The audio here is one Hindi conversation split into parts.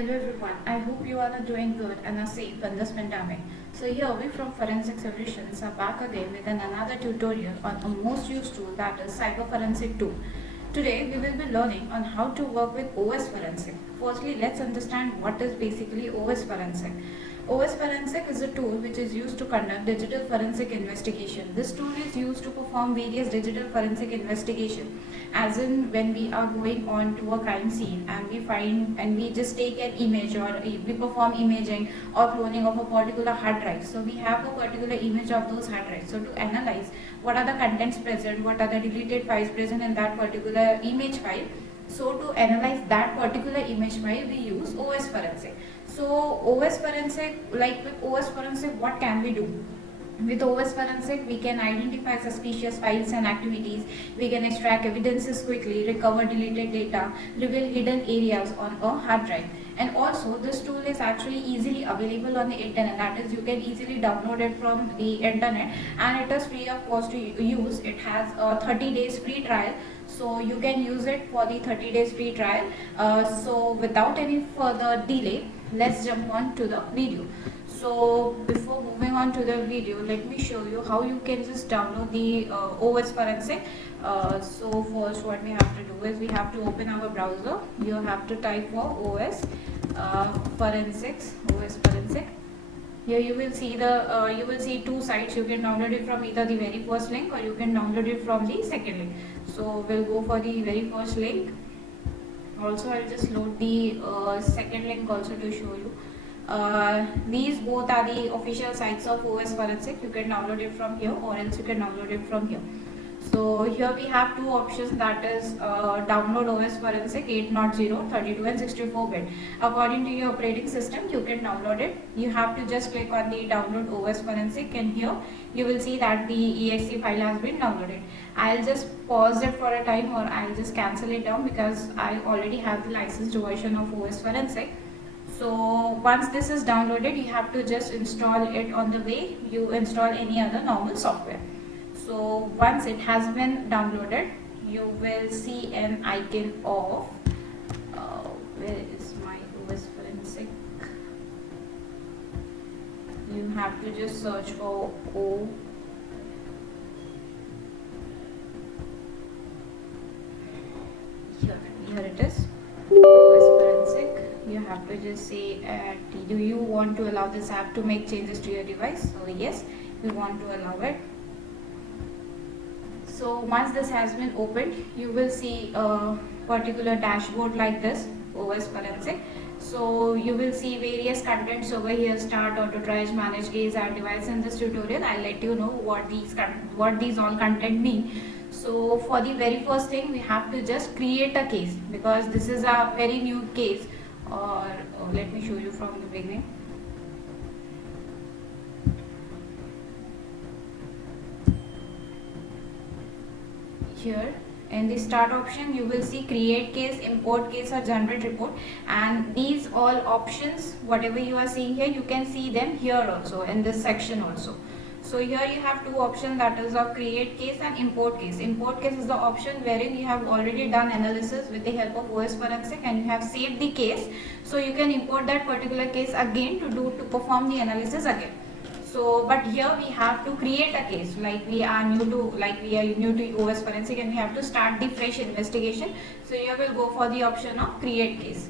Hello everyone, I hope you all are doing good and are safe in this pandemic. So here we from Forensic Solutions are back again with another tutorial on a most used tool, that is Cyber Forensic tool. Today we will be learning on how to work with OS Forensic. Firstly, let's understand what is basically OS Forensic. OS Forensic is a tool which is used to conduct digital forensic investigation. This tool is used to perform various digital forensic investigation, as in when we are going on to a crime scene and we find and we just take an image, or we perform imaging or cloning of a particular hard drive. So we have a particular image of those hard drives. So to analyze what are the contents present, what are the deleted files present in that particular image file. So to analyze that particular image file, we use OS Forensic. So OS Forensic, like with OS Forensic, what can we do? With OS Forensic, we can identify suspicious files and activities, we can extract evidences quickly, recover deleted data, reveal hidden areas on a hard drive. And also this tool is actually easily available on the internet, that is you can easily download it from the internet, and it is free of cost to use. It has a 30 days free trial, so you can use it for the 30 days free trial. So without any further delay, let's jump on to the video. So before moving on to the video, let me show you how you can just download the OS Forensic. So first what we have to do is we have to open our browser. You have to type for OS Forensics, OS Forensic. Here you will see two sites. You can download it from either the very first link or you can download it from the second link. So we'll go for the very first link. Also I'll just load the second link also to show you. These both are the official sites of OS Forensic. You can download it from here or else you can download it from here. So here we have two options, that is download OS Forensic 8.0, 32 and 64 bit. According to your operating system, you can download it. You have to just click on the download OS Forensic, and here you will see that the exe file has been downloaded. I'll just pause it for a time, or I'll just cancel it down because I already have the licensed version of OS Forensic. So once this is downloaded, you have to just install it on the way you install any other normal software. So once it has been downloaded, you will see an icon of where is my OS Forensic? You have to just search for here it is, OS Forensic. You have to just say do you want to allow this app to make changes to your device? So yes, we want to allow it. So once this has been opened, you will see a particular dashboard like this, OS Forensic. So you will see various contents over here: start, auto triage, manage case, add device. In this tutorial, I'll let you know what these all content mean. So for the very first thing, we have to just create a case, because this is a very new case. Or let me show you from the beginning. Here in the start option, you will see create case, import case or generate report, and these all options, whatever you are seeing here, you can see them here also in this section also. So here you have two options, that is of create case and import case. Import case is the option wherein you have already done analysis with the help of OS Forensic and you have saved the case, so you can import that particular case again to perform the analysis again. So but here we have to create a case, like we are new to OS Forensic and we have to start the fresh investigation. So here we'll go for the option of create case.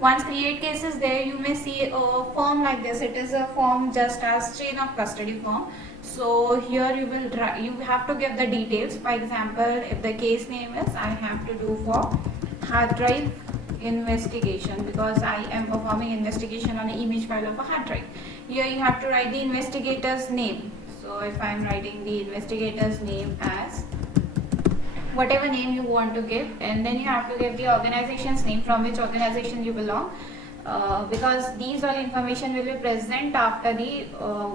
Once create case is there, you may see a form like this. It is a form just as chain of custody form. So here you have to give the details. For example, if the case name is, I have to do for hard drive investigation, because I am performing investigation on an image file of a hard drive. Here you have to write the investigator's name. So if I am writing the investigator's name as whatever name you want to give, and then you have to give the organization's name, from which organization you belong, because these all information will be present after the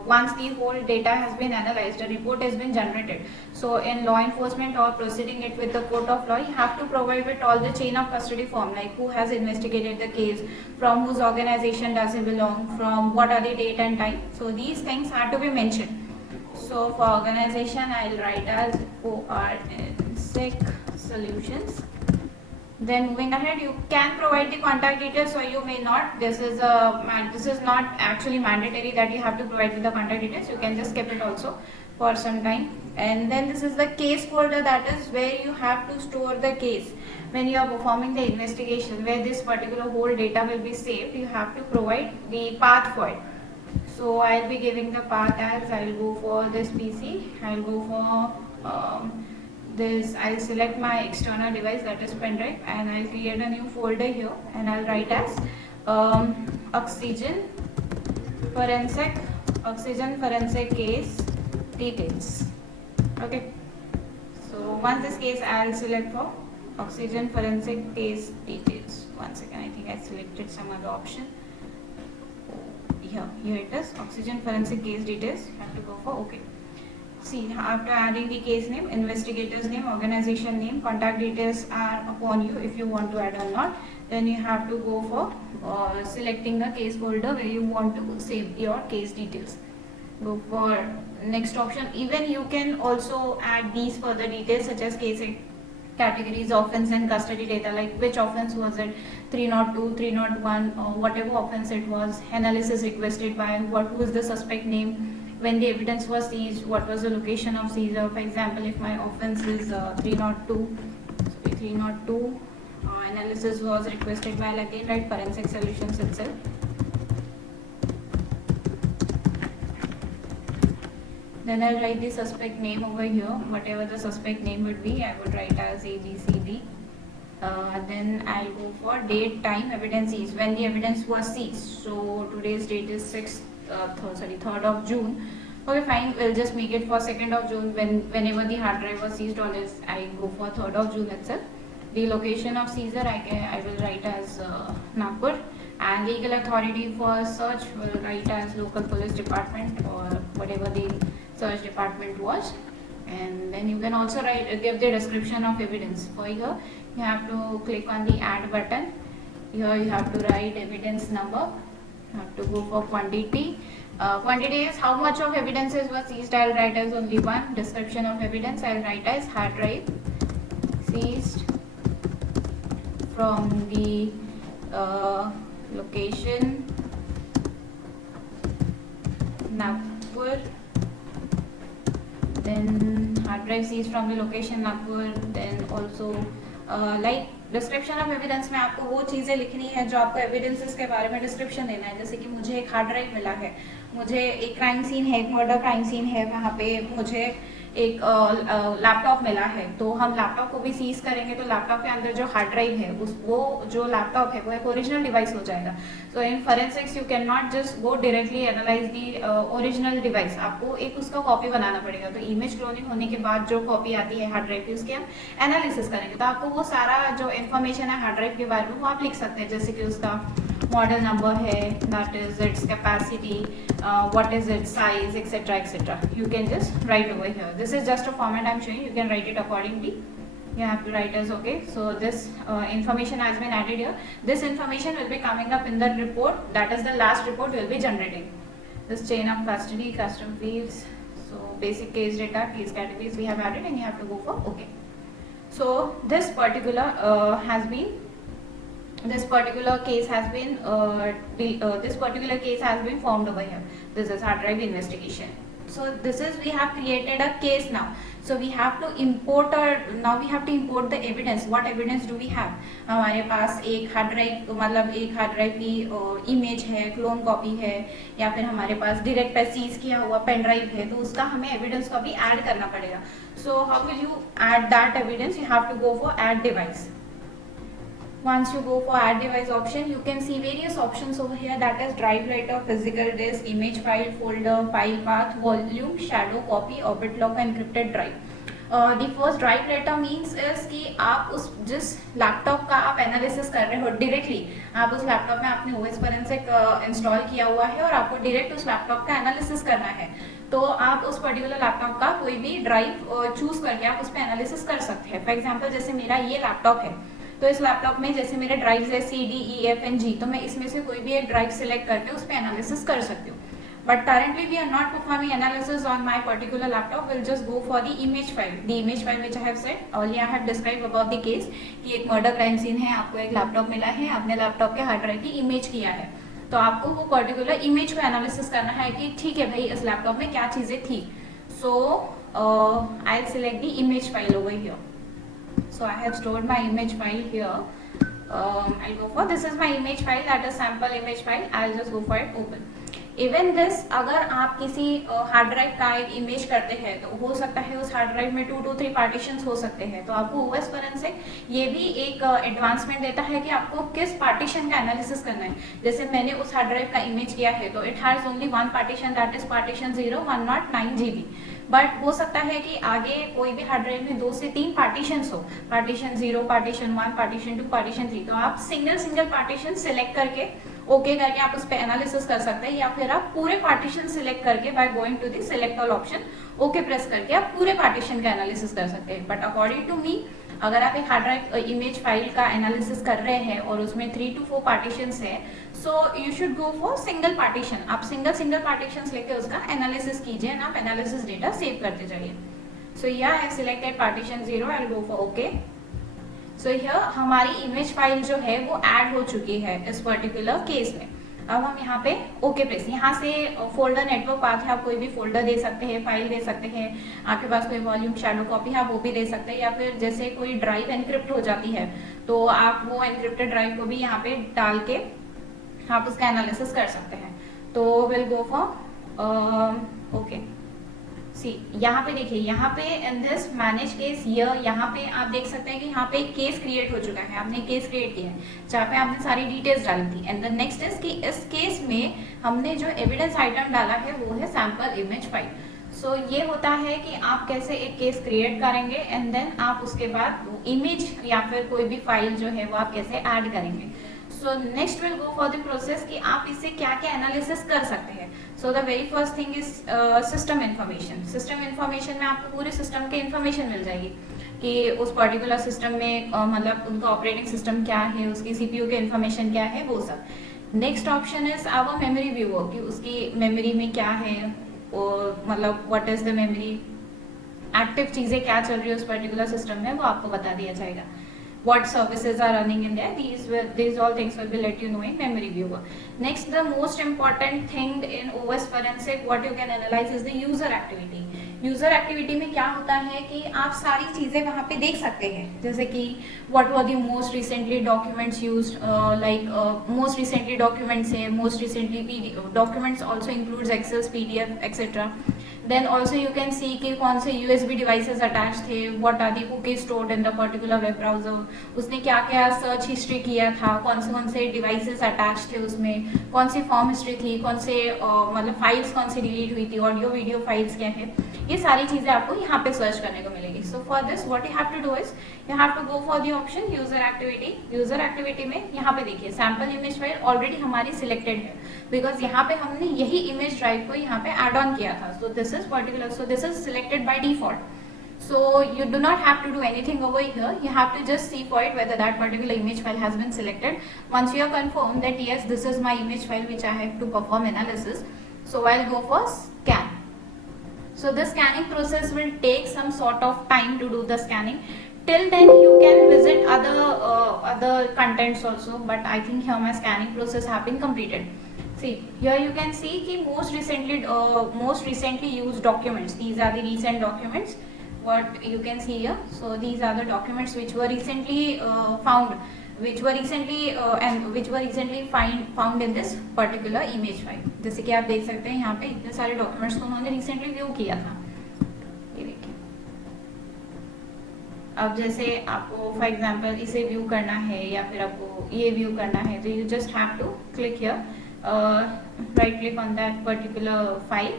once the whole data has been analyzed, a report has been generated. So in law enforcement or proceeding it with the court of law, you have to provide with all the chain of custody form, like who has investigated the case, from whose organization does it belong, from what are the date and time. So these things have to be mentioned. So for organization, I'll write as Forensic Solutions. Then moving ahead, you can provide the contact details or you may not. This is not actually mandatory that you have to provide the contact details. You can just keep it also for some time. And then this is the case folder, that is where you have to store the case. When you are performing the investigation, where this particular whole data will be saved, you have to provide the path for it. So I'll be giving the path as, I'll go for this PC, I'll go for this, I'll select my external device, that is pen drive, and I'll create a new folder here and I'll write as oxygen forensic case details. Okay, so once this case, I'll select for oxygen forensic case details. One second, I think I selected some other option. Here it is, oxygen forensic case details. You have to go for OK. See, after adding the case name, investigator's name, organization name, contact details are upon you if you want to add or not. Then you have to go for selecting the case folder where you want to save your case details. Go for next option. Even you can also add these further details such as case categories, offense and custody data, like which offense was it, 302, 301, or whatever offense it was, analysis requested by, what was the suspect name, when the evidence was seized, what was the location of seizure. For example, if my offense is 302, analysis was requested by, again write forensic solutions itself. Then I'll write the suspect name over here, whatever the suspect name would be, I would write as ABCD. Then I'll go for date, time, evidence seized, when the evidence was seized. So today's date is 3rd of June. Okay, fine, we'll just make it for 2nd of June, whenever the hard drive was seized, or else I go for 3rd of June itself. The location of seizure I will write as Nagpur, and legal authority for search will write as local police department or whatever the search department was. And then you can also give the description of evidence. For here, you have to click on the add button. Here you have to write evidence number. You have to go for quantity. Quantity is how much of evidences was seized. I'll write as only one. Description of evidence, I'll write as hard drive seized from the location Nagpur. Then hard drive seized from the location Nagpur. Then also like description of evidence में आपको वो चीज़ें लिखनी है जो आपको एविडेंसेस के बारे में डिस्क्रिप्शन देना है. जैसे कि मुझे एक हार्ड ड्राइव मिला है, मुझे एक क्राइम सीन है, एक मर्डर क्राइम सीन है, वहाँ पे मुझे एक लैपटॉप मिला है, तो हम लैपटॉप को भी सीज करेंगे तो लैपटॉप के अंदर जो हार्ड ड्राइव है वो जो लैपटॉप है वो एक ओरिजिनल डिवाइस हो जाएगा. So in forensics you can not just go directly analyse the original device, आपको एक उसका कॉपी बनाना पड़ेगा. तो इमेज क्लोनिंग होने के बाद जो कॉपी आती है हार्ड ड्राइव की उसके हम एनालिसिस करेंगे, तो आपको वो सारा जो इन्फॉर्मेशन है हार्ड ड्राइव के बारे में वो आप लिख सकते हैं. जैसे कि उसका मॉडल नंबर है, that is its capacity, what is its size, etc, etc. You can just write over here. This is just a format I'm showing. You can write it accordingly. You have to write as okay. So this information has been added here. This information will be coming up in the report. That is the last report we'll be generating. This chain of custody, custom fields, so basic case data, case categories we have added, and you have to go for okay. So this particular this particular case has been formed over here. This is hard drive investigation. So this is, we have created a case now. So we have to import the evidence. What evidence do we have? हमारे पास एक हार्ड ड्राइव, मतलब एक हार्ड ड्राइव की इमेज है, क्लोन कॉपी है, या फिर हमारे पास डायरेक्ट पे सीज किया हुआ पेन ड्राइव है, तो उसका हमें एविडेंस को भी ऐड करना पड़ेगा. So how will you add that evidence? You have to go for add device. Once you go for add device option, you can see various options over here, that is drive writer, physical disk, image file, folder, file path, volume, shadow, copy, orbit lock, encrypted drive. The first drive writer means is कि आप उस जिस लैपटॉप का आप एनालिसिस कर रहे हो डायरेक्टली, आप उस लैपटॉप में आपने OS फोरेंसिक इंस्टॉल किया हुआ है और आपको डायरेक्ट उस लैपटॉप का एनालिसिस करना है, तो आप उस पर्टिकुलर लैपटॉप का कोई भी ड्राइव चूज करके आप उस पर एनालिसिस कर सकते हैं. फॉर एग्जाम्पल जैसे मेरा ये लैपटॉप है, तो इस लैपटॉप में जैसे मेरे ड्राइव्स है C, D, E, F, N, G, तो मैं इसमें से कोई भी एक ड्राइव सिलेक्ट करके उस पर एनालिसिस कर सकती हूँ. but currently we are not performing analysis on my particular laptop. We'll just go for the image file which I have said earlier. I have described about the case कि एक मर्डर क्राइम सीन है, आपको एक लैपटॉप मिला है, आपने लैपटॉप के हार्ड ड्राइव की इमेज किया है, तो आपको वो पर्टिकुलर इमेज को एनालिसिस करना है कि ठीक है भाई इस लैपटॉप में क्या चीजें थी. So I select the image file over here. So I have stored my image file here. I'll go for this is my image file, that is sample image file. I'll just go for it, open. Even this, अगर आप किसी हार्ड ड्राइव का एक इमेज करते हैं तो हो सकता है उस हार्ड ड्राइव में 2 to 3 पार्टीशंस हो सकते हैं. तो आपको ओएस फोरेंसिक ये भी एक एडवांसमेंट देता है कि आपको किस पार्टीशन का एनालिसिस करना है. जैसे मैंने उस हार्ड ड्राइव का इमेज किया है तो it has only 1 partition, that is partition 0 109 GB. But हो सकता है कि आगे कोई भी हार्ड ड्राइव में 2 से 3 पार्टीशंस हो, पार्टीशन 0, पार्टीशन 1, पार्टीशन 2, पार्टीशन 3. तो आप सिंगल पार्टीशन सिलेक्ट करके ओके करके आप उस पर एनालिसिस कर सकते हैं, या फिर आप पूरे पार्टीशन सिलेक्ट करके by going to the select all option okay press करके आप पूरे पार्टीशन का एनालिसिस कर सकते हैं. बट अकॉर्डिंग टू मी, अगर आप एक हार्ड ड्राइव इमेज फाइल का एनालिसिस कर रहे हैं और उसमें 3 to 4 पार्टीशंस है, so you should go for single partition. आप सिंगल पार्टीशंस लेके उसका एनालिसिस कीजिए एंड आप एनालिसिस डेटा सेव करते जाइए. सो या I have selected partition 0, I will go for okay. So here हमारी इमेज फाइल जो है वो ऐड हो चुकी है इस पर्टिकुलर केस में. अब हम यहाँ पे ओके प्रेस, यहाँ से फोल्डर नेटवर्क पाथ है, आप कोई भी फोल्डर दे सकते हैं, फाइल दे सकते हैं, आपके पास कोई वॉल्यूम शैडो कॉपी है आप वो भी दे सकते हैं, या फिर जैसे कोई ड्राइव एनक्रिप्ट हो जाती है तो आप वो एनक्रिप्टेड ड्राइव को भी यहाँ पे डाल के आप उसका एनालिसिस कर सकते हैं. तो विल गो फॉर ओके. सी यहाँ पे देखिए, यहाँ पे इन दिस मैनेज केस यहाँ पे आप देख सकते हैं कि यहाँ पे एक केस क्रिएट हो चुका है. आपने केस क्रिएट किया है जहाँ पे आपने सारी डिटेल्स डाली थी. एंड द नेक्स्ट इज कि इस केस में हमने जो एविडेंस आइटम डाला है वो है सैंपल इमेज फाइल. सो ये होता है कि आप कैसे एक केस क्रिएट करेंगे एंड देन आप उसके बाद इमेज या फिर कोई भी फाइल जो है वो आप कैसे ऐड करेंगे. So next will go for the process कि आप इससे क्या क्या एनालिसिस कर सकते हैं. So the very first thing is system information. System information में आपको पूरे सिस्टम के इन्फॉर्मेशन मिल जाएगी कि उस पर्टिकुलर सिस्टम में मतलब उनका ऑपरेटिंग सिस्टम क्या है, उसकी सीपीयू के इन्फॉर्मेशन क्या है, वो सब. Next option is our memory viewer कि उसकी मेमोरी में क्या है, और मतलब what is the memory, active चीजें क्या चल रही है उस पर्टिकुलर सिस्टम में वो आपको बता दिया जाएगा. What services are running in there, these all things will be let you know in memory viewer. Next, the most important thing in OS forensic what you can analyze is the user activity. User activity में क्या होता है कि आप सारी चीजें वहाँ पे देख सकते हैं, जैसे कि what were the most recently documents used, like most recently documents है, most recently documents also includes access, PDF etcetera. Then also you can see कि कौन से यूएसबी डिवाइसेस अटैच थे, what are the cookies stored in the particular web browser, उसने क्या क्या सर्च हिस्ट्री किया था, कौन से डिवाइसेस अटैच थे उसमें, कौन सी फॉर्म हिस्ट्री थी, कौन से मतलब फाइल्स कौन सी डिलीट हुई थी, ऑडियो वीडियो फाइल्स क्या है, ये सारी चीजें आपको यहाँ पे सर्च करने को मिलेगी. So for this what you have to do is you have to go for the option user activity. User activity में यहाँ पे देखिए सैंपल इमेज फाइल ऑलरेडी हमारी सिलेक्टेड है, बिकॉज यहाँ पे हमने यही इमेज ड्राइव को यहाँ पे एड ऑन किया था. So this is particular, so this is selected by default. So you do not have to do anything over here. You have to just see for it whether that particular image file has been selected. Once you are confirmed that yes, this is my image file which I have to perform analysis, so I'll go for scan. So the scanning process will take some sort of time to do the scanning. Till then you can visit other contents also, but I think here my scanning process have been completed. See here you can see ki most recently used documents. These are the recent documents what you can see here. So these are the documents which were recently found, which were recently found in this particular image file. जैसे कि आप देख सकते हैं यहाँ पे इतने सारे डॉक्यूमेंट्स को उन्होंने रिसेंटली व्यू किया था. ये देखिए, अब जैसे आपको फॉर एग्जांपल इसे व्यू करना है या फिर आपको ये व्यू करना है, तो you just have to click here, right click on that particular file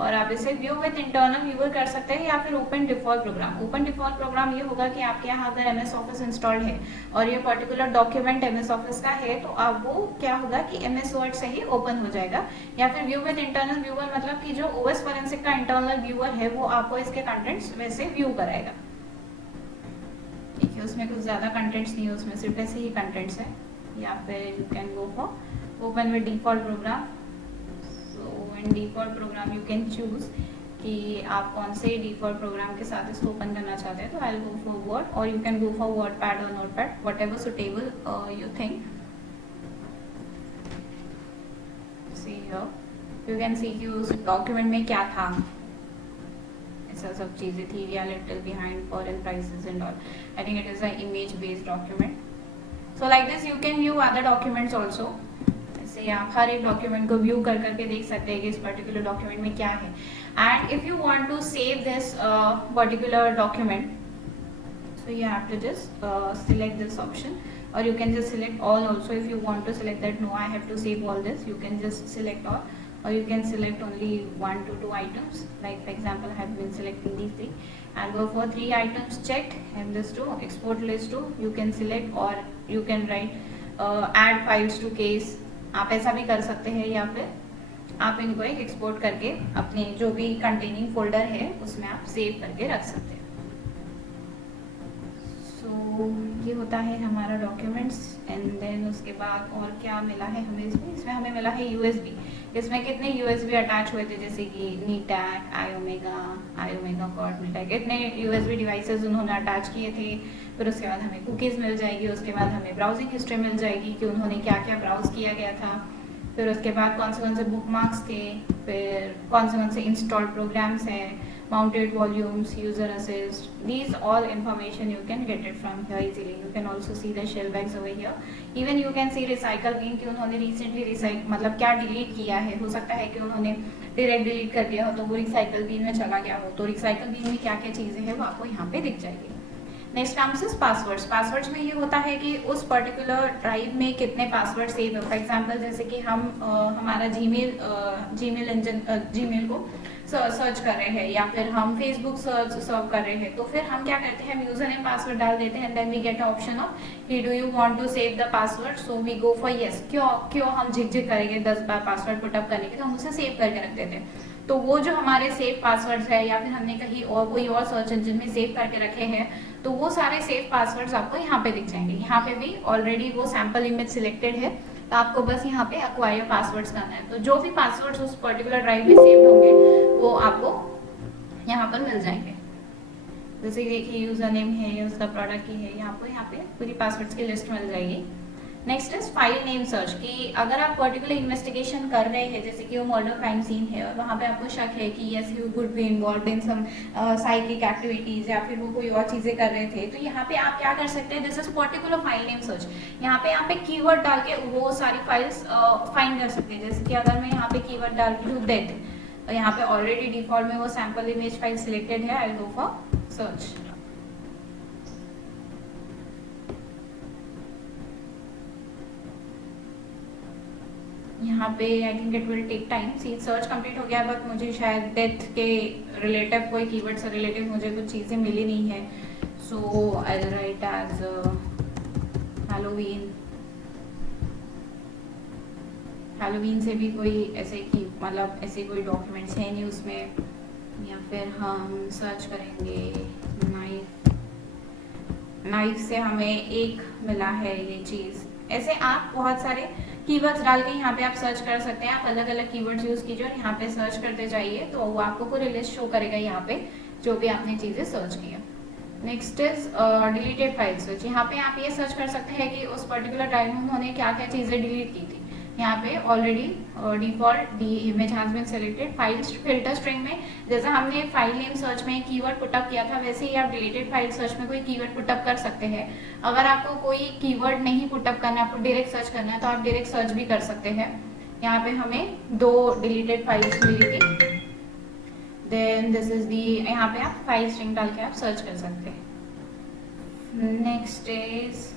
और आप इसे व्यू विद इंटरनल व्यूअर कर सकते हैं या फिर open default program. Open default program ये होगा कि आपके यहाँ अगर एमएस ऑफिस इंस्टॉल्ड है और ये पर्टिकुलर डॉक्यूमेंट एमएस ऑफिस का है, तो आप वो क्या होगा कि एमएस वर्ड से ही ओपन हो जाएगा. या फिर व्यू विद इंटरनल व्यूअर मतलब कि जो ओएस फोरेंसिक का इंटरनल व्यूअर है वो आपको इसके कंटेंट्स वैसे व्यू कराएगा. ठीक है, उसमें कुछ ज़्यादा कंटेंट्स नहीं है, उसमें सिर्फ ऐसे ही कंटेंट्स है. या फिर you can go for open with default program. So document default program you can choose कि आप कौन से डिफॉल्ट प्रोग्राम के साथ इसको ओपन करना चाहते हैं. तो I will go for Word और you can go for WordPad और Notepad, whatever suitable you think. See here you can see कि उस डॉक्यूमेंट में क्या था, ऐसा सब चीज़ें थी. We are little behind foreign prices and all. I think it is a image based document. So like this you can view other documents also. ऐसे आप हर एक डॉक्यूमेंट को व्यू कर करके देख सकते हैं कि इस पर्टिकुलर डॉक्यूमेंट में क्या है. And if you want to save this particular document, so you have to just select this option, or you can just select all also. If you want to select that no, I have to save all this, you can just select all, or you can select only 1 to 2 items. Like for example, I have been selecting these 3 and go for 3 items checked, and this to export list to you can select, or you can write add files to case. आप ऐसा भी कर सकते हैं, या फिर आप इनको एक एक्सपोर्ट करके अपने जो भी कंटेनिंग फोल्डर है उसमें आप सेव करके रख सकते हैं. सो ये होता है हमारा डॉक्यूमेंट्स. एंड देन उसके बाद और क्या मिला है हमें इसमें हमें मिला है यूएसबी. इसमें कितने यूएसबी अटैच हुए थे, जैसे कि नीटैक, आईओमेगा कॉर्ड, नीटैक, इतने यूएसबी डिवाइसेस उन्होंने अटैच किए थे. फिर उसके बाद हमें कुकीज़ मिल जाएगी. उसके बाद हमें ब्राउजिंग हिस्ट्री मिल जाएगी कि उन्होंने क्या क्या ब्राउज किया गया था. फिर उसके बाद कौन से बुक मार्क्स थे, फिर कौन से इंस्टॉल्ड प्रोग्राम्स हैं, mounted volumes, user assist, these all information you can get it from here easily. You can also see the shell bags over here. Even you can see recycle bin कि उन्होंने recently मतलब क्या डिलीट किया है. हो सकता है कि उन्होंने डायरेक्ट डिलीट कर दिया हो तो वो रिसाइकल बिन में चला गया हो. तो रिसाइकल बिन में क्या क्या चीज़ें हैं वो आपको यहाँ पे दिख जाएगी. Next comes is passwords. Passwords में ये होता है कि उस पर्टिकुलर ड्राइव में कितने पासवर्ड सेव है. फॉर एग्जांपल जैसे कि हम हमारा जीमेल इंजन जीमेल को सर्च कर रहे हैं, या फिर हम फेसबुक सर्व कर रहे हैं, तो फिर हम क्या करते हैं, हम यूजर नेम पासवर्ड डाल देते हैं. And then we get option of कि do you want to save the password. So we go for yes. क्यों हम झिकझिक करेंगे 10 बार पासवर्ड पुटअप करने के, तो हम उसे सेव करके रख देते हैं. तो वो जो हमारे सेव पासवर्ड्स है, या फिर हमने कहीं और कोई और सर्च इंजन में सेव करके रखे हैं, तो वो सारे सेव पासवर्ड्स आपको यहाँ पे दिख जाएंगे. यहाँ पे भी ऑलरेडी वो सैम्पल इमेज सिलेक्टेड है, तो आपको बस यहाँ पे एक्वायर पासवर्ड्स करना है. तो जो भी पासवर्ड्स उस पर्टिकुलर ड्राइव में सेव होंगे वो आपको यहाँ पर मिल जाएंगे. जैसे देखिए यूजर नेम है, उसका प्रोडक्ट की है, यहाँ पे पूरी पासवर्ड्स की लिस्ट मिल जाएगी. Next is file name search. कि अगर आप पर्टिकुलर इन्वेस्टिगेशन कर रहे हैं, जैसे कि वो मर्डर क्राइम सीन है और वहाँ पे आपको शक है कि yes you could be involve in some psychic activities, या फिर वो कोई और चीज़ें कर रहे थे, तो यहाँ पे आप क्या कर सकते हैं, this is particular file name search. यहाँ पे आप एक कीवर्ड डाल के वो सारी फाइल्स फाइंड कर सकते हैं. जैसे कि अगर मैं यहाँ पे कीवर्ड डाल के हूँ डेथ, तो यहाँ पे ऑलरेडी डिफॉल्ट में वो सैम्पल इमेज फाइल सिलेक्टेड है. I will go for search. यहाँ पे I think it will take time. See search complete हो गया, बट मुझे शायद डेथ के रिलेटिव कोई कीवर्ड से रिलेटिव मुझे कुछ चीज़ें मिली नहीं है. So I will write as Halloween से भी कोई ऐसे की मतलब ऐसे कोई डॉक्यूमेंट्स है नहीं उसमें. या फिर हम सर्च करेंगे नाइफ से हमें एक मिला है ये चीज़. ऐसे आप बहुत सारे कीवर्ड्स डाल के यहाँ पे आप सर्च कर सकते हैं. आप अलग अलग कीवर्ड्स यूज कीजिए और यहाँ पे सर्च करते जाइए, तो वो आपको पूरी लिस्ट शो करेगा यहाँ पे जो भी आपने चीज़ें सर्च की है. Next is deleted file search. यहाँ पे आप ये सर्च कर सकते हैं कि उस पर्टिकुलर ड्राइव में उन्होंने क्या क्या चीज़ें डिलीट की थी. यहाँ पे already default the image has been selected. File filter string में जैसा हमने फाइल नेम सर्च में कीवर्ड पुटअप किया था, वैसे ही आप डिलीटेड फाइल सर्च में कोई कीवर्ड पुटअप कर सकते हैं. अगर आपको कोई कीवर्ड नहीं पुटअप करना है, आपको डायरेक्ट सर्च करना है, तो आप डायरेक्ट सर्च भी कर सकते हैं. यहाँ पे हमें 2 डिलीटेड फाइल्स मिली थी. देन दिस इज दी, यहाँ पे आप फाइल स्ट्रिंग डाल के आप सर्च कर सकते हैं. नेक्स्ट इज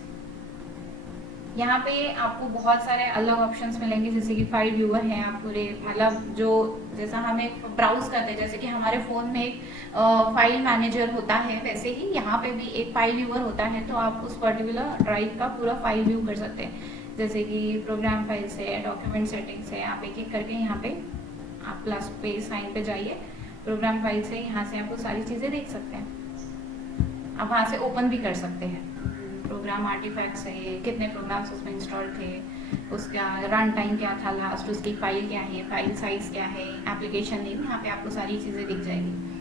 यहाँ पे आपको बहुत सारे अलग ऑप्शंस मिलेंगे, जैसे कि फाइल व्यूअर है. आप पूरे मतलब जो जैसा हम एक ब्राउज करते हैं, जैसे कि हमारे फ़ोन में एक फाइल मैनेजर होता है, वैसे ही यहाँ पे भी एक फाइल व्यूअर होता है. तो आप उस पर्टिकुलर ड्राइव का पूरा फाइल व्यू कर सकते हैं. जैसे कि प्रोग्राम फाइल्स है, डॉक्यूमेंट सेटिंग्स है, आप एक एक करके यहाँ पे आप प्लस पे साइन पे जाइए. प्रोग्राम फाइल से यहाँ से आपको सारी चीज़ें देख सकते हैं. आप वहाँ से ओपन भी कर सकते हैं. प्रोग्राम आर्टिफैक्ट्स है, कितने प्रोग्राम्स उसमें इंस्टॉल थे, उसका रन टाइम क्या था लास्ट, उसकी फाइल क्या है, फाइल साइज क्या है, एप्लीकेशन नेम, यहाँ पे आपको सारी चीज़ें दिख जाएगी।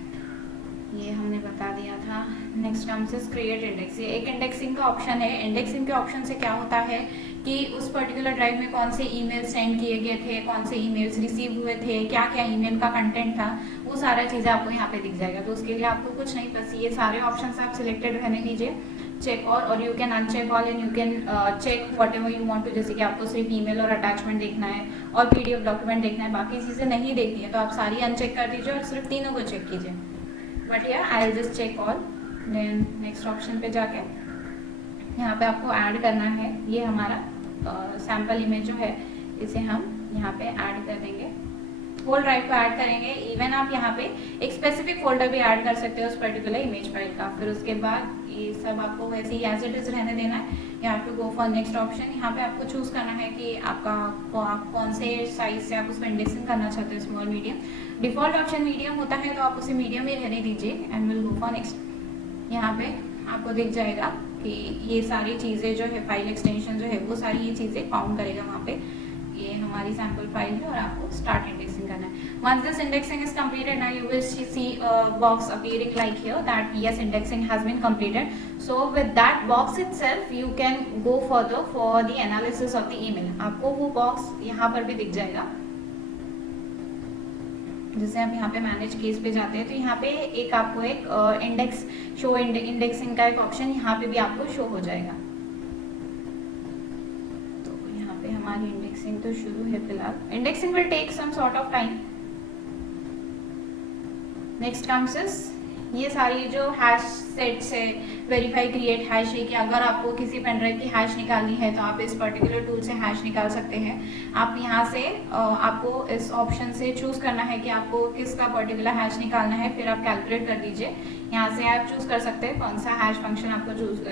ये हमने बता दिया था। Next comes is create index. ये एक इंडेक्सिंग का ऑप्शन है। इंडेक्सिंग के ऑप्शन से क्या होता है कि उस पर्टिकुलर ड्राइव में कौन से ईमेल सेंड किए गए थे, कौन से ईमेल्स रिसीव हुए थे, क्या क्या ईमेल का कंटेंट था, वो सारा चीज़ें आपको यहाँ पे दिख जाएगा। तो उसके लिए आपको कुछ नहीं, बस ये सारे ऑप्शन आप सिलेक्टेड रहने दीजिए, चेक ऑल, और you can uncheck all and you can check whatever you want to. जैसे कि आपको सिर्फ ईमेल और अटैचमेंट देखना है और पीडीएफ डॉक्यूमेंट देखना है, बाकी चीज़ें नहीं देखनी है, तो आप सारी अनचेक कर दीजिए और सिर्फ तीनों को चेक कीजिए। बट या I will just check all. Then next option पे जाके यहाँ पे आपको ऐड करना है। ये हमारा सैम्पल इमेज जो है इसे हम यहाँ पे ऐड कर देंगे, होल ड्राइव को ऐड करेंगे। इवन आप यहाँ पे एक स्पेसिफिक फोल्डर भी ऐड कर सकते हो उस पर्टिकुलर इमेज फाइल का। फिर उसके बाद ये सब आपको वैसे ही एज इट इज रहने देना है। You have to go for next option. यहाँ पे आपको चूज करना है कि आप कौन से साइज से आप उसको इंडेक्सिंग करना चाहते हो, small medium. Default option medium होता है तो आप उसे मीडियम ही रहने दीजिए and will go for next. यहाँ पे आपको दिख जाएगा कि ये सारी चीज़ें जो है, फाइल एक्सटेंशन जो है वो सारी ये चीज़ें काउंट करेगा वहाँ पे। ये हमारी सैम्पल फाइल है और आपको स्टार्ट इंडेक्सिंग करना है। Once this indexing is completed, now you will see a box appearing like here that yes, indexing has been completed. So with that box itself, you can go further for the analysis of the email. आपको वो box यहाँ पर भी दिख जाएगा। जैसे आप यहाँ पे मैनेज केस पे जाते हैं तो यहाँ पे एक आपको एक इंडेक्स शो इंडेक्सिंग का एक ऑप्शन यहाँ पे भी आपको शो हो जाएगा। तो यहाँ पे हमारी इंडेक्सिंग तो शुरू है फिलहाल। Indexing will take some sort of time. Next comes is ये सारी जो हैश सेट से वेरीफाई क्रिएट हैश है कि अगर आपको किसी पेन ड्राइव की हैश निकालनी है तो आप इस पर्टिकुलर टूल से हैश निकाल सकते हैं। आप यहाँ से आपको इस ऑप्शन से चूज करना है कि आपको किसका पर्टिकुलर हैश निकालना है, फिर आप कैलकुलेट कर दीजिए। यहाँ से आप चूज कर सकते हैं कौन सा हैश फंक्शन आपको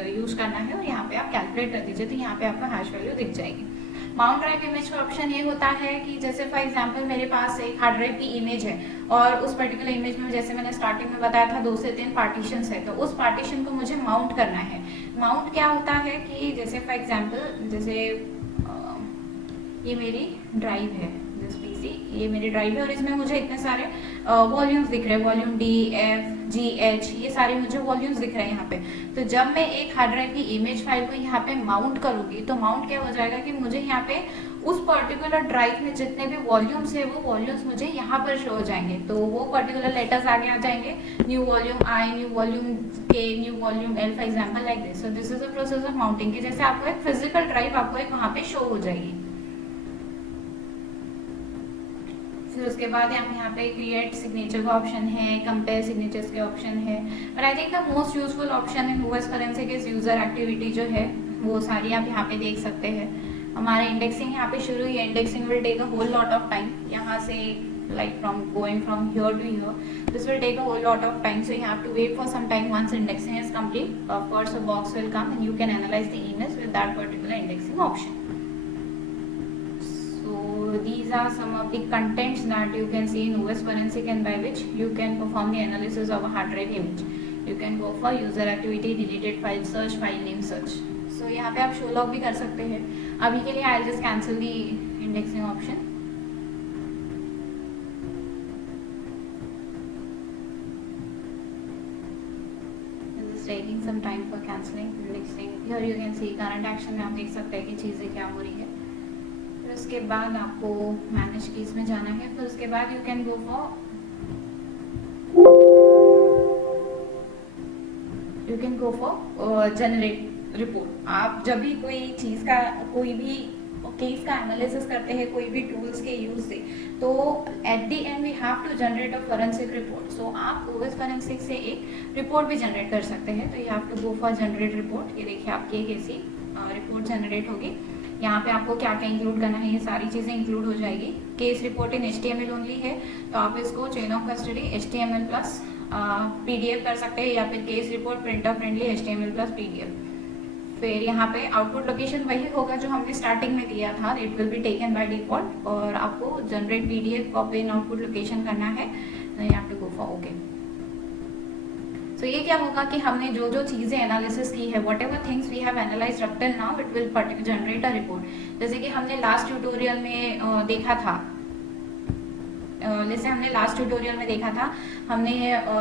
यूज करना है और यहाँ पे आप कैलकुलेट कर दीजिए, तो यहाँ पे आपको हैश वैल्यू दिख जाएगी। माउंट ड्राइव इमेज का ऑप्शन ये होता है कि जैसे फॉर एग्जांपल मेरे पास एक हार्ड ड्राइव की इमेज है और उस पर्टिकुलर इमेज में जैसे मैंने स्टार्टिंग में बताया था 2 से 3 पार्टीशंस है, तो उस पार्टीशन को मुझे माउंट करना है। माउंट क्या होता है कि जैसे फॉर एग्जांपल जैसे ये मेरी ड्राइव है, दिस पीसी, ये मेरी ड्राइव है और इसमें मुझे इतने सारे वॉल्यूम्स दिख रहे हैं, वॉल्यूम डी, एफ, जी, एच, ये सारे मुझे वॉल्यूम्स दिख रहे हैं यहाँ पे। तो जब मैं एक हार्ड ड्राइव की इमेज फाइल को यहाँ पे माउंट करूंगी तो माउंट क्या हो जाएगा कि मुझे यहाँ पे उस पर्टिकुलर ड्राइव में जितने भी वॉल्यूम्स है वो वॉल्यूम्स मुझे यहाँ पर शो हो जाएंगे। तो वो पर्टिकुलर लेटर्स आगे आ जाएंगे, न्यू वॉल्यूम आई, न्यू वॉल्यूम के, new volume L, for example like this. So this is a process of mounting, जैसे आपको एक फिजिकल ड्राइव आपको एक वहाँ पे शो हो जाएगी। फिर उसके बाद यहाँ पे क्रिएट सिग्नेचर का ऑप्शन है, कंपेयर सिग्नेचर्स के ऑप्शन है, but I think the most useful option in OS forensic is user activity जो है वो सारी आप यहाँ पे देख सकते हैं। हमारे इंडेक्सिंग यहाँ पे शुरू हुई है। Indexing will take a whole lot of time, यहाँ से like from going from here to here, this will take a whole lot of time, so you have to wait for some time. Once indexing is complete, of course a box will come and you can analyze the emails with that particular indexing option. These are some of the contents that you can see in OS Forensic and by which you can perform the analysis of a hard drive image. You can go for user activity, deleted file search, file name search. So यहाँ पे आप show log भी कर सकते हैं। अभी के लिए I'll just cancel the indexing option. This is taking some time for cancelling indexing. Here you can see current action में आप देख सकते हैं कि चीज़ें क्या हो रही है। फिर उसके बाद आपको मैनेज कीज में जाना है। फिर उसके बाद you can go for generate report. आप जब भी कोई चीज़ का कोई भी केस का एनालिसिस करते हैं कोई भी टूल्स के यूज से, तो at the end we have to generate a forensic report. So आप ओएस फोरेंसिक से एक रिपोर्ट भी जनरेट कर सकते हैं। तो you have to go for generate report. ये देखिए आपकी एक ऐसी रिपोर्ट जनरेट होगी। यहाँ पे आपको क्या क्या इंक्लूड करना है, ये सारी चीज़ें इंक्लूड हो जाएगी। केस रिपोर्ट इन HTML ओनली है, तो आप इसको chain of custody HTML plus PDF कर सकते हैं, या फिर case report printer friendly HTML plus PDF। फिर यहाँ पे आउटपुट लोकेशन वही होगा जो हमने स्टार्टिंग में दिया था, it will be taken by default, और आपको generate PDF copy in output location करना है। You have to go for okay. तो ये क्या होगा कि हमने जो जो चीज़ें एनालिसिस की है, whatever things we have analyse up till now, it will generate a report. जैसे कि हमने लास्ट ट्यूटोरियल में देखा था, जैसे हमने लास्ट ट्यूटोरियल में देखा था, हमने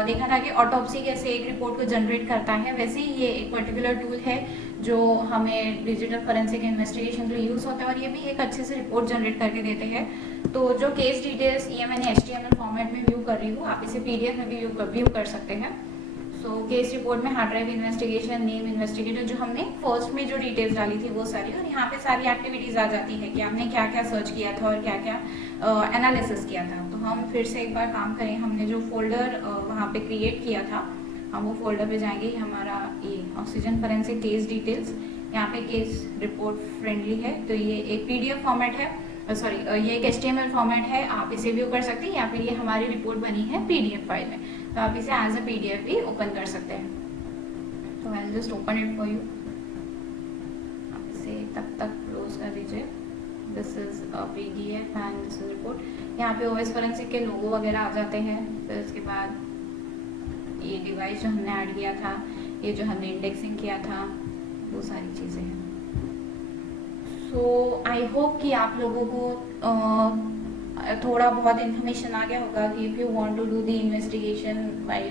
देखा था कि ऑटोप्सी कैसे एक रिपोर्ट को जनरेट करता है। वैसे ही ये एक पर्टिकुलर टूल है जो हमें डिजिटल फॉरेंसिक इन्वेस्टिगेशन के लिए यूज़ होता है, और ये भी एक अच्छे से रिपोर्ट जनरेट करके देते हैं। तो जो केस डिटेल्स ये मैंने HTML फॉर्मेट में व्यू कर रही हूँ, आप इसे PDF में भी व्यू कर सकते हैं। सो केस रिपोर्ट में hard drive investigation, name investigator, जो हमने फर्स्ट में जो डिटेल्स डाली थी वो सारी, और यहाँ पे सारी एक्टिविटीज़ आ जाती है कि आपने क्या क्या सर्च किया था और क्या क्या एनालिसिस किया था। तो हम फिर से एक बार काम करें, हमने जो फोल्डर वहाँ पे क्रिएट किया था, हम वो फोल्डर पे जाएंगे। हमारा ये ऑक्सीजन फॉरेंसिक केस डिटेल्स, यहाँ पे केस रिपोर्ट फ्रेंडली है, तो ये एक PDF फॉर्मेट है, सॉरी ये एक HTML फॉर्मेट है, आप इसे व्यू कर सकते हैं, या फिर ये हमारी रिपोर्ट बनी है PDF फाइल में, तो आप इसे एज अ PDF भी ओपन कर सकते हैं। तो I will just open it for you, आप इसे तब तक क्लोज कर दीजिए। This is a PDF and this is report. यहाँ पे OS फॉरेंसिक के लोगो वगैरह आ जाते हैं। फिर उसके बाद ये डिवाइस जो हमने ऐड किया था, ये जो हमने इंडेक्सिंग किया था, वो सारी चीज़ें हैं। सो आई होप कि आप लोगों को थोड़ा बहुत इन्फॉर्मेशन आ गया होगा कि if you want to do the investigation by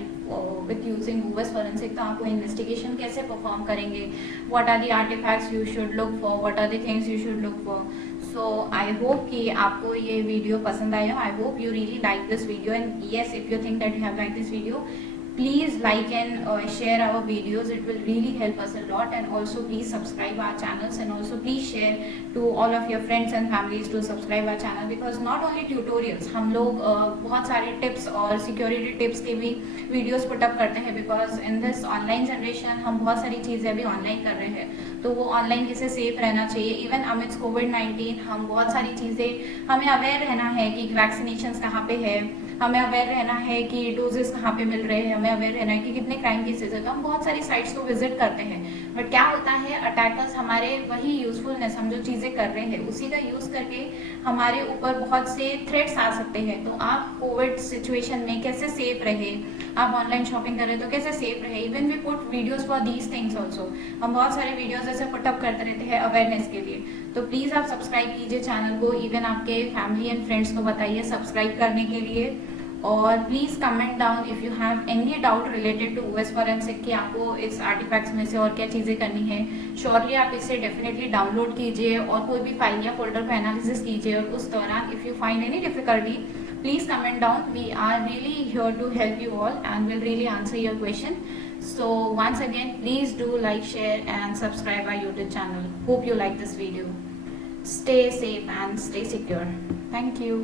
with using OS forensic, तो आपको इन्वेस्टिगेशन कैसे परफॉर्म करेंगे, what are the artefacts you should look for, what are the things you should look for. So I hope कि आपको ये वीडियो पसंद आया। I hope you really like this video, and yes, if you think that you have like this video, please like and share our videos. It will really help us a lot, and also please subscribe our channels, and also please share to all of your friends and families to subscribe our channel, because not only tutorials, हम लोग बहुत सारे tips और security tips के भी videos put up करते हैं, because in this online generation हम बहुत सारी चीज़ें अभी online कर रहे हैं, तो वो ऑनलाइन कैसे सेफ रहना चाहिए। इवन अमिट्स कोविड-19 हम बहुत सारी चीज़ें, हमें अवेयर रहना है कि वैक्सीनेशन कहाँ पे है, हमें अवेयर रहना है कि डोजेस कहाँ पे मिल रहे हैं, हमें अवेयर रहना है कि कितने क्राइम केसेस है। तो हम बहुत सारी साइट्स को विजिट करते हैं, बट क्या होता है, अटैकर्स हमारे वही यूजफुलनेस, हम जो चीज़ें कर रहे हैं उसी का यूज़ करके हमारे ऊपर बहुत से थ्रेट्स आ सकते हैं। तो आप कोविड सिचुएशन में कैसे सेफ रहे, आप ऑनलाइन शॉपिंग कर रहे हैं तो कैसे सेफ रहे। Even we put videos for these things also, हम बहुत सारे वीडियोस ऐसे पुटअप करते रहते हैं अवेयरनेस के लिए। तो प्लीज़ आप सब्सक्राइब कीजिए चैनल को, इवन आपके फैमिली एंड फ्रेंड्स को बताइए सब्सक्राइब करने के लिए। और please comment down if you have any doubt related to OS forensic कि आपको इस आर्टिफैक्ट्स में से और क्या चीज़ें करनी है। श्योरली आप इसे डेफिनेटली डाउनलोड कीजिए और कोई भी फाइल या फोल्डर को एनालिसिस कीजिए, और उस दौरान if you find any difficulty, please comment down. We are really here to help you all and will really answer your question. So once again, please do like, share and subscribe our YouTube channel. Hope you like this video. Stay safe and stay secure. Thank you.